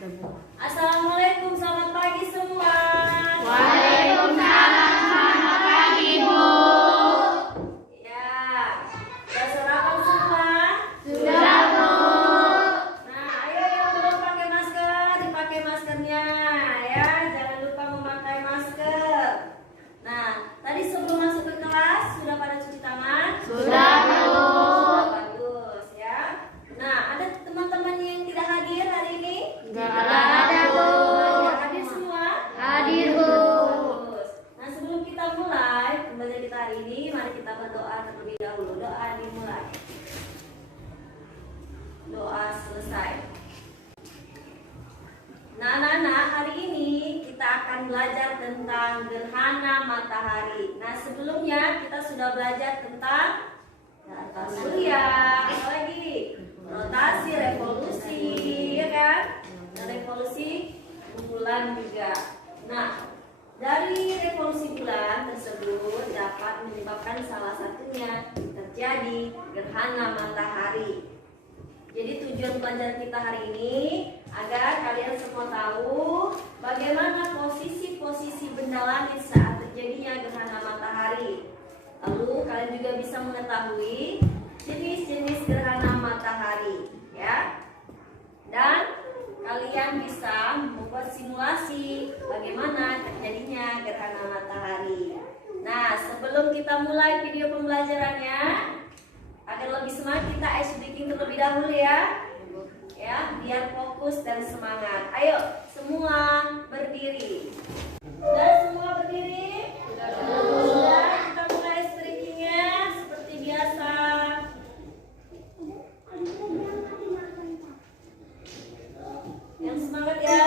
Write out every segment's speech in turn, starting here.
Assalamualaikum, selamat pagi semua. Waalaikumsalam, selamat pagi Bu. Ya, sudah sarapan semua? Sudah Bu. Nah, ayo yang belum pakai masker, dipakai maskernya ya. Jangan lupa memakai masker. Nah, tadi sebelum masuk ke kelas sudah pada cuci tangan? Sudah Bu. Sudah, bagus ya. Nah, ada teman-teman yang tidak hadir hari ini? Enggak ada Bu. Yang hadir semua? Hadir Bu. Bagus. Nah, sebelum kita mulai pembelajaran kita hari ini, mari kita berdoa terlebih dahulu. Doa dimulai. Doa selesai. Nah, anak-anak, hari ini kita akan belajar tentang gerhana matahari. Nah, sebelumnya kita sudah belajar tentang data surya, apa lagi? Rotasi, revolusi, ya kan? Dan revolusi bulan juga. Nah, dari revolusi bulan tersebut dapat menyebabkan salah satunya terjadi gerhana matahari. Jadi tujuan pelajaran kita hari ini agar kalian semua tahu bagaimana posisi-posisi benda langit saat terjadinya gerhana matahari. Lalu kalian juga bisa mengetahui jenis-jenis gerhana matahari, ya. Dan kalian bisa membuat simulasi bagaimana terjadinya gerhana matahari. Nah, sebelum kita mulai video pembelajarannya, agar lebih semangat kita ice breaking terlebih dahulu ya. Ya, biar fokus dan semangat. Ayo, semua berdiri. Sudah semua berdiri? Sudah, kita mulai ice breakingnya seperti biasa. Yang semangat ya.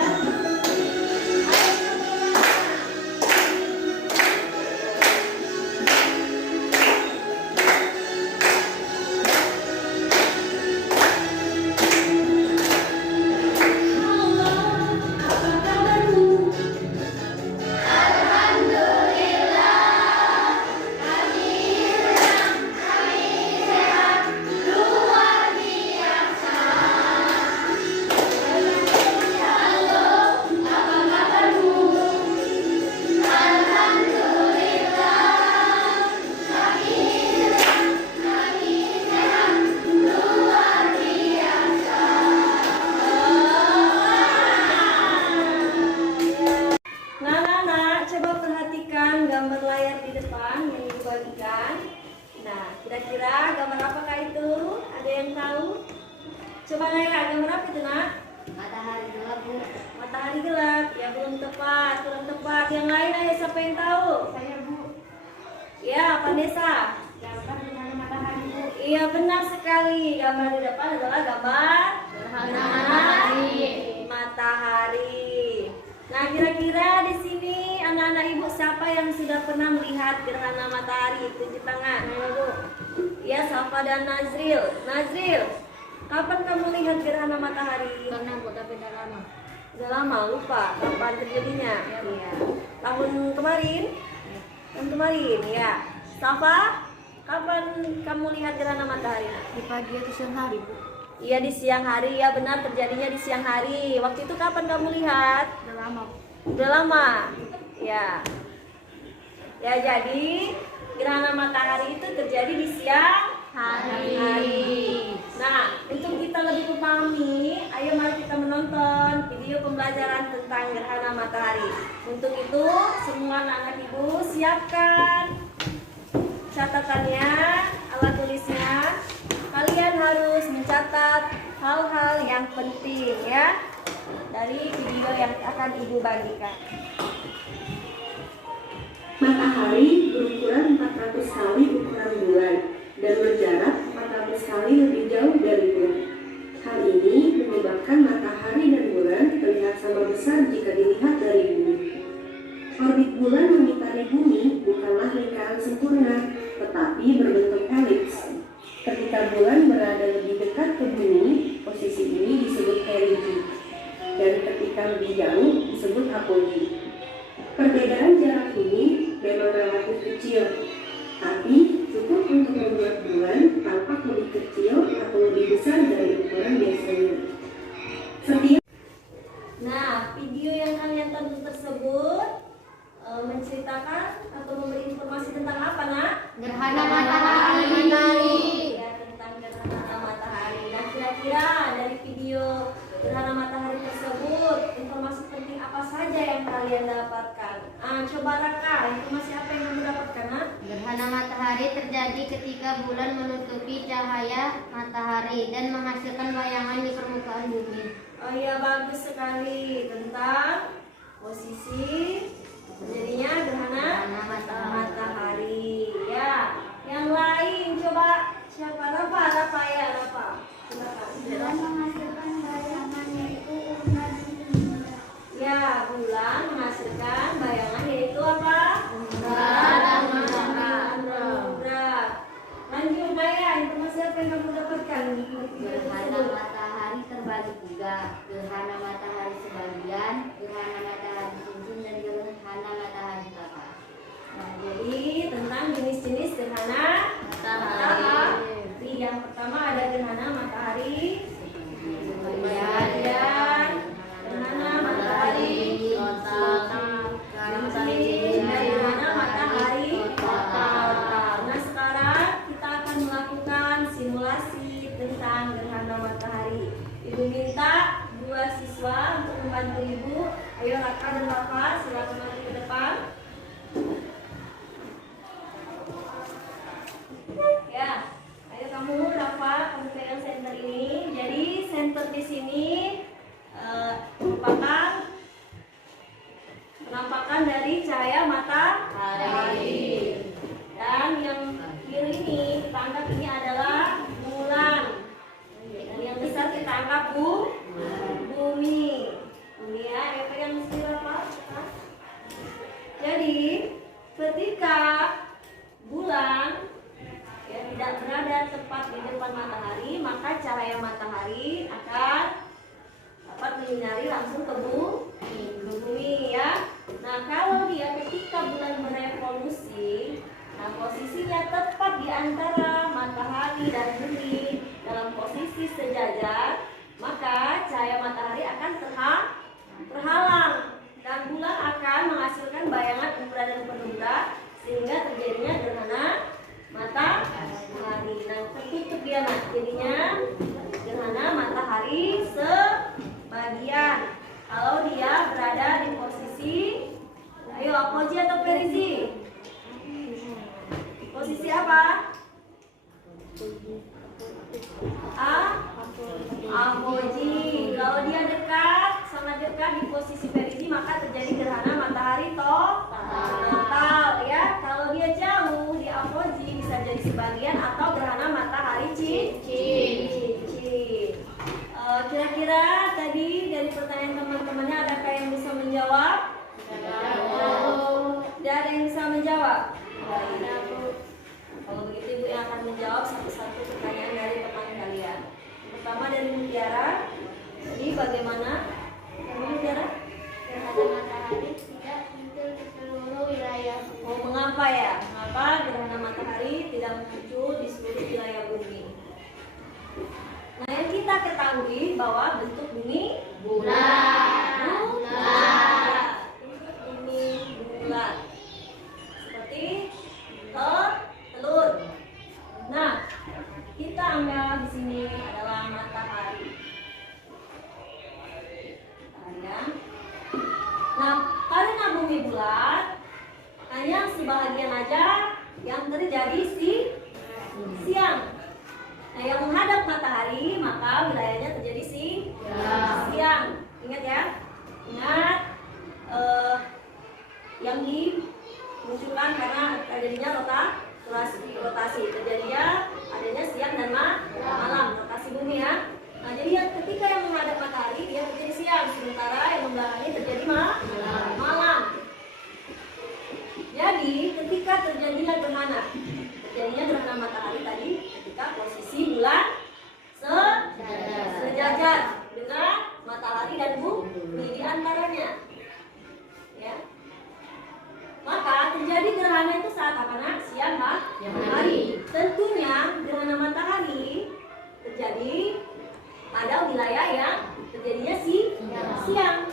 Kira-kira gambar apakah itu? Ada yang tahu? Coba lihat gambar apa itu, Nak? Matahari gelap Bu. Matahari gelap. Ya, belum tepat, kurang tepat. Yang lain ayo, siapa yang tahu? Saya Bu. Ya, Pandesa. Gambar gerhana matahari Bu. Iya, benar sekali. Gambar di depan adalah gambar Gerhana matahari. matahari. Nah, kira-kira di sini anak-anak ibu siapa yang sudah pernah melihat gerhana matahari? Tunjuk tangan. Bu. Ya, Safa dan Nazril. Nazril, kapan kamu lihat gerhana matahari? Pernah Bu, tapi udah lama. Udah lama, lupa kapan terjadinya? Iya. Tahun kemarin? Tahun kemarin, ya. Safa, kapan kamu lihat gerhana matahari? Di pagi atau siang hari Bu? Iya, di siang hari. Ya, benar, terjadinya di siang hari. Waktu itu kapan kamu lihat? Udah lama Bu. Udah lama. Ya. Ya, jadi gerhana matahari itu terjadi di siang hari. Nah, untuk kita lebih memahami, ayo mari kita menonton video pembelajaran tentang gerhana matahari. Untuk itu, semua anak-anak ibu siapkan catatannya, alat tulisnya. Kalian harus mencatat hal-hal yang penting ya dari video yang akan ibu bagikan. Matahari berukuran 400 kali ukuran bulan dan berjarak 400 kali lebih jauh dari bulan. Hal ini menyebabkan matahari dan bulan terlihat sama besar jika dilihat dari bumi. Orbit bulan mengitari bumi bukanlah lingkaran sempurna, tetapi berbentuk elips. Ketika bulan berada lebih dekat ke bumi, posisi ini disebut perigee, dan ketika lebih jauh disebut apogee. Perbedaan jarak ini memang relatif kecil, tapi cukup untuk membuat bulan tampak lebih kecil atau lebih besar dari ukuran biasanya. Setiap kalian dapatkan? Coba Raka, informasi apa yang kamu dapatkan, Nak? Gerhana matahari terjadi ketika bulan menutupi cahaya matahari dan menghasilkan bayangan di permukaan bumi. Oh iya, bagus sekali. Tentang posisi terjadinya gerhana matahari. Ya, yang lain coba siapa? Rafa ya, Rafa. Silakan. Ya, bulan menghasilkan bayangan yaitu apa? Umbra. Lanjut Maya, informasi apa yang kamu dapatkan? Gerhana matahari terbagi tiga, gerhana matahari sebagian, gerhana matahari cincin, dan gerhana matahari total. Nah, jadi tentang jenis-jenis gerhana matahari. Yang pertama ada gerhana matahari sebagian, gerhana matahari total, gerhana matahari total. Nah, sekarang kita akan melakukan simulasi tentang gerhana matahari. Ibu minta 2 siswa untuk membantu Ibu. Ayo Raka dan Rafa, silakan maju ke depan. Ya, ayo kamu Rafa, kamu pegang senter ini. Jadi senter di sini merupakan penampakan dari cahaya matahari. Dan yang kiri ini kita anggap ini adalah bulan. Dan yang besar kita anggap bumi. Ini ya, ayo pegang di sini Rafa. Jadi ketika bulan tidak berada tepat di depan matahari, maka cahaya matahari akan dapat menyinari langsung ke bumi ya. Nah, kalau dia ketika bulan berevolusi, nah posisinya tepat di antara matahari dan bumi dalam posisi sejajar, maka cahaya matahari akan terhalang dan bulan akan menghasilkan bayangan umbra dan penumbra sehingga terjadinya gerhana matahari. Nah, tertutup dia jadinya gerhana matahari sebagian. Kalau dia berada di posisi, ayo Apoji atau Perizi? Posisi apa? Apoji. Kalau dia dekat, sangat dekat di posisi Perizi, maka terjadi gerhana matahari total ya. Kalau dia jauh di Apoji bisa jadi sebagian atau gerhana matahari cincin. Kira-kira tadi dari pertanyaan teman-temannya adakah yang bisa menjawab? Tidak ada yang bisa menjawab. Kalau begitu Ibu yang akan menjawab satu-satu pertanyaan dari teman kalian. Pertama dari Mutiara. Jadi bagaimana? Mutiara? Gerhana matahari tidak muncul di seluruh wilayah. Oh, mengapa ya? Mengapa gerhana matahari tidak muncul di seluruh wilayah bumi? Nah, yang kita ketahui bahwa bentuk bumi bulat. Bentuk bumi bulat. Seperti telur. Nah, kita anggap di sini adalah matahari. Ya. Nah, karena bumi bulat, hanya sebahagian aja yang terjadi siang. Nah, yang menghadap matahari maka wilayahnya terjadi siang. Ingat ya, ingat yang dimunculkan karena terjadinya rotasi. Terjadinya adanya siang dan malam, rotasi bumi ya. Nah, jadi yang ketika yang menghadap matahari dia terjadi siang, sementara yang membelakangi terjadi malam. Jadi ketika terjadinya gerhana matahari tadi ketika posisi bulan sejajar dengan matahari dan bumi di antaranya. Ya. Maka terjadi gerhana itu saat apa nak? Siang hari. Tentunya gerhana matahari terjadi pada wilayah yang terjadinya siang.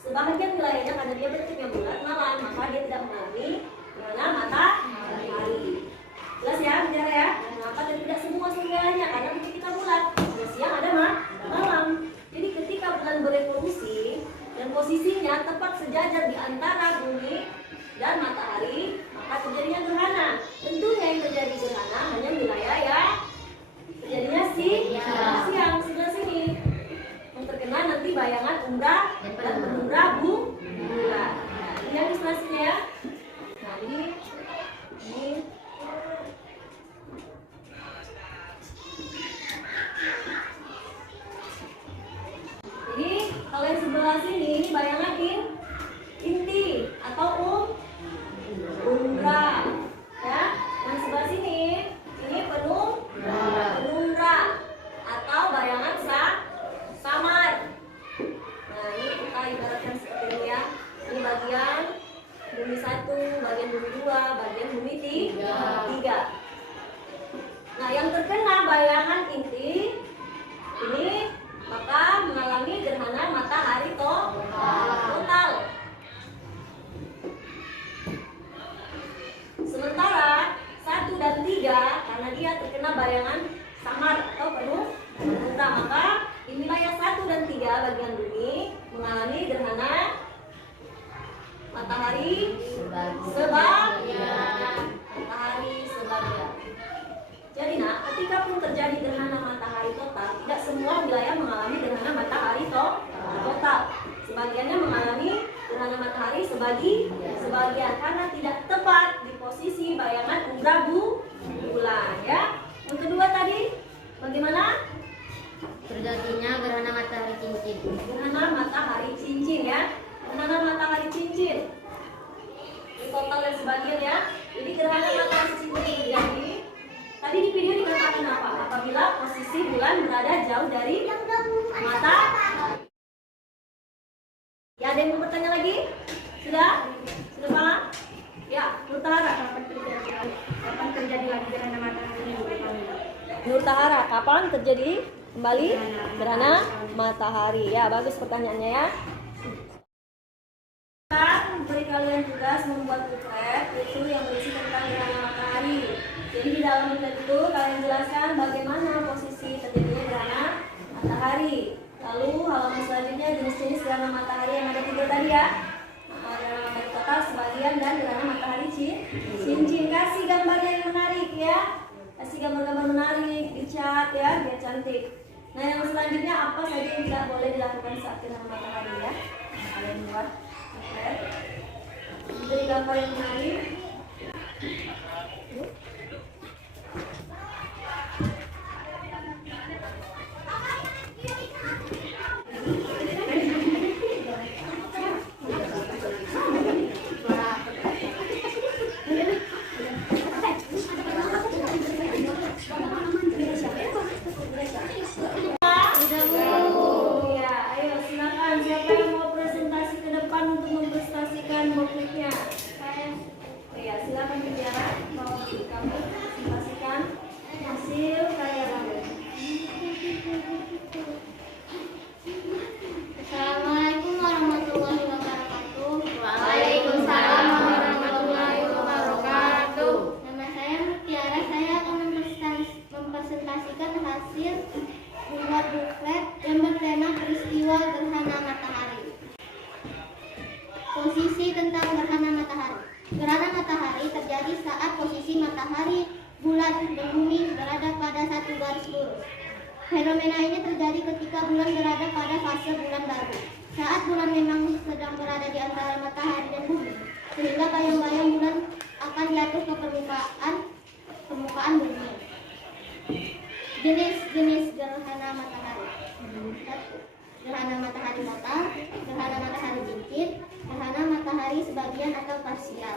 Sebahagian wilayahnya karena dia bentuknya bulat malam, maka dia tidak mengalami gerhana matahari. Jelas ya, bicara ya. Kenapa dan tidak semua wilayahnya? Karena bumi kita bulat. Ada siang, ada malam. Jadi ketika bulan berevolusi, dan posisinya tepat sejajar di antara bumi dan matahari, maka terjadinya gerhana. Tentunya yang terjadi gerhana hanya wilayah ya terjadinya siang sebelah sini. Yang terkena nanti bayangan umbra dan penumbra bulan. Nah, ini yang di sebelah sini ya. Nah, ini. Jadi kalau yang sebelah sini ini bayangan inti atau umbra ya. Yang sebelah sini ini penumbra atau bayangan samar. Nah, ini kita ibaratkan seperti ini ya. Ini bagian bumi 1, bagian bumi 2, bagian bumi 3. Nah, yang terkena bayangan inti ini maka mengalami gerhana matahari total. Sementara 1 dan 3 karena dia terkena bayangan samar atau penumbra, maka di wilayah 1 dan 3 bagian bumi mengalami gerhana matahari sebagian. Jadi ketika pun terjadi gerhana matahari total, tidak semua wilayah mengalami gerhana matahari total. Sebagiannya mengalami gerhana matahari sebagian karena tidak tepat di posisi bayangan umbra bulan ya. Yang kedua tadi bagaimana? Terjadinya gerhana matahari cincin. Gerhana matahari cincin ya. Gerhana matahari cincin. Di total dan sebagian ya. Jadi gerhana matahari cincin terjadi. Tadi di video dikatakan apa? Apabila posisi bulan berada jauh dari mata. Ya, ada yang mau bertanya lagi? Sudah? Sudah paham? Ya, Nur Tahara. Kapan terjadi lagi gerhana matahari? Nur Tahara, kapan terjadi kembali gerhana matahari? Ya, bagus pertanyaannya ya. Kita beri kalian tugas membuat booklet itu yang berisi tentang gerhana matahari. Jadi di dalam booklet itu kalian jelaskan bagaimana posisi terjadinya gerhana matahari. Lalu halaman selanjutnya jenis-jenis gerhana matahari yang ada 3 tadi ya. Gerhana matahari total, sebagian, dan gerhana matahari cincin. Kasih gambarnya yang menarik ya. Kasih gambar-gambar menarik, dicat ya, biar cantik. Nah, yang selanjutnya apa saja yang tidak boleh dilakukan saat gerhana matahari ya? Kalian buat booklet. Beri gambar yang menarik. Assalamualaikum warahmatullahi wabarakatuh. Waalaikumsalam warahmatullahi wabarakatuh. Nama saya Mutiara. Saya akan mempresentasikan hasil membuat booklet yang bertema peristiwa gerhana matahari. Posisi tentang gerhana matahari. Gerhana matahari terjadi saat posisi matahari, bulan, dan bumi berada pada satu garis lurus. Fenomena ini terjadi ketika bulan berada pada fase bulan baru. Saat bulan memang sedang berada di antara matahari dan bumi, sehingga bayang-bayang bulan akan jatuh ke permukaan bumi. Jenis-jenis gerhana matahari. 1. Gerhana matahari total, gerhana matahari cincin, gerhana matahari sebagian atau parsial.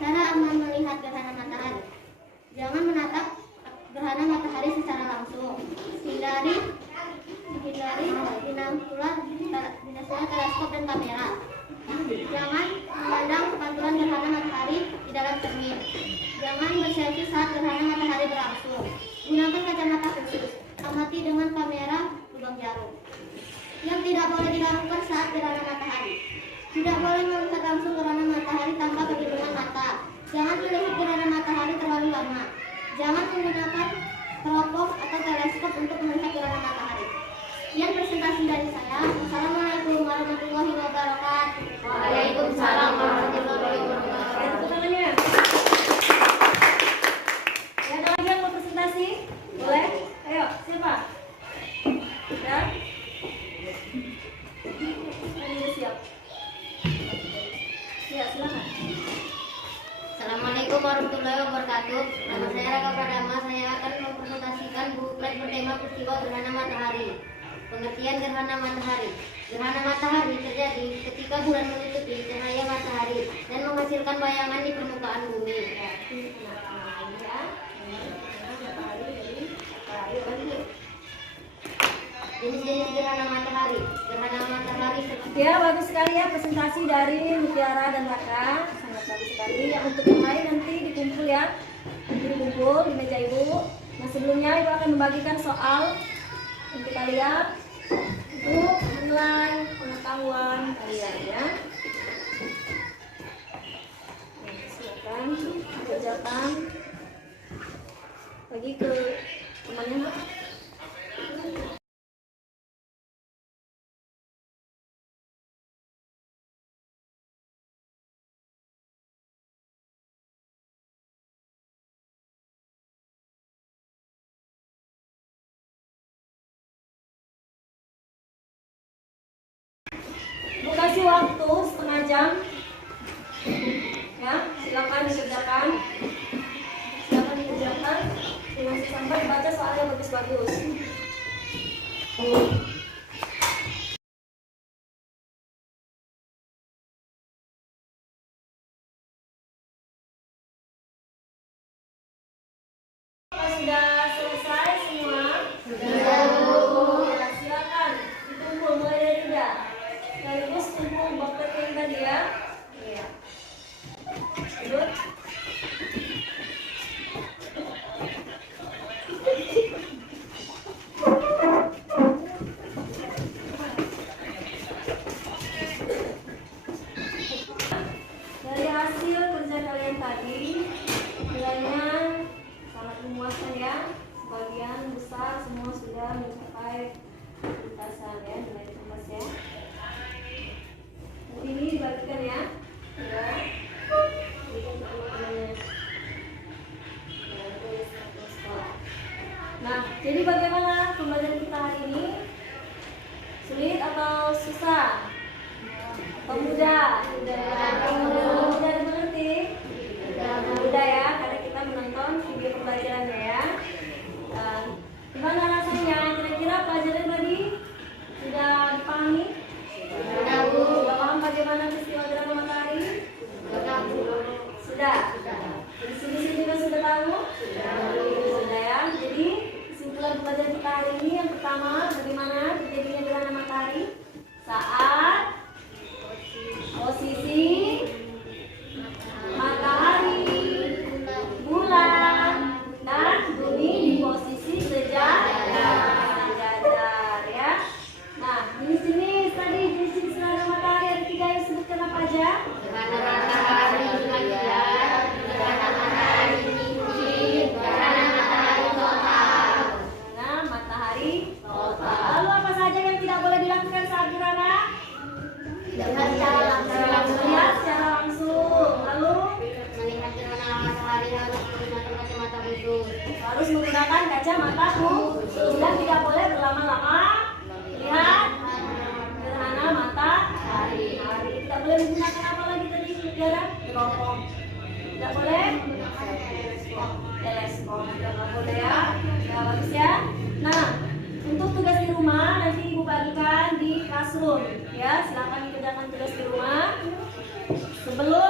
Cara aman melihat gerhana matahari. Jangan menatap gerhana matahari secara langsung. Hindari binaural teleskop dan kamera. Jangan memandang pantulan gerhana matahari di dalam cermin. Jangan berselfie saat gerhana matahari berlangsung. Gunakan kacamata khusus. Amati dengan kamera lubang jarum. Yang tidak boleh dilakukan saat gerhana matahari. Tidak boleh melihat langsung gerhana matahari tanpa perlindungan mata. Jangan melihat gerhana matahari terlalu lama. Jangan menggunakan teropong atau teleskop untuk melihat gerhana matahari. Sekian presentasi dari saya. Wassalamualaikum warahmatullahi wabarakatuh. warahmatullahi wabarakatuh. Nama saya Raka Pradama. Saya akan mempresentasikan buklet bertema peristiwa gerhana matahari. Pengertian gerhana matahari. Gerhana matahari terjadi ketika bulan menutupi cahaya matahari dan menghasilkan bayangan di permukaan bumi. Jenis-jenis gerhana matahari. Gerhana matahari seperti Ya, bagus sekali ya presentasi dari Mutiara dan Raka, sangat bagus sekali. Yang untuk yang lain nanti dikumpul ya, nanti dikumpul di meja ibu. Nah sebelumnya ibu akan membagikan soal untuk kalian untuk menilai pengetahuan kalian ya. Nah, silakan kerjakan bagi ke temannya Mbak. Bu kasih waktu setengah jam ya, silakan dikerjakan masih sampai baca soalnya bagus-bagus. Sudah selesai semua? Ya, silakan dikumpul mulai dari Rida. Sekaligus kumpul buklet yang tadi ya. Iya. Duduk. Dari hasil kerja kalian tadi, nilainya sangat memuaskan ya. Sebagian besar semua sudah mencapai tuntasan ya, nilai tuntas ya. Ini dibagikan ya. Ya. Nah, jadi bagaimana pembelajaran kita hari ini? Sulit atau susah? Atau mudah? Mudah dimengerti? Mudah ya, karena kita menonton video pembelajarannya ya. Gimana rasanya? Kira-kira pelajaran tadi sudah dipahami? Sudah paham bagaimana peristiwa gerhana matahari? Sudah. Di sini juga sudah tahu? Sudah ya. Jadi kesimpulan pelajaran kita hari ini yang pertama, bagaimana terjadinya gerhana matahari? Saat posisi matahari, bulan, dan bumi di posisi sejajar ya. Nah, jenis-jenis tadi jenis-jenis gerhana matahari ada 3 yang disebutkan apa aja? gerhana matahari sebagian, gerhana matahari cincin, gerhana matahari total. Nah, matahari total. Lalu apa saja yang tidak boleh dilakukan saat gerhana? Lihat secara langsung. Lihat secara langsung. Lalu Melihat gerhana matahari harus menggunakan kacamata khusus. harus menggunakan kacamata khusus dan tidak boleh berlama-lama lihat gerhana matahari. Tidak boleh menggunakan apa lagi tadi Mutiara? Teropong. Tidak boleh teleskop. Tidak boleh ya. Ya bagus ya. Nah, untuk tugas di rumah nanti ibu bagikan di classroom ya. Silakan dikerjakan tugas di rumah sebelum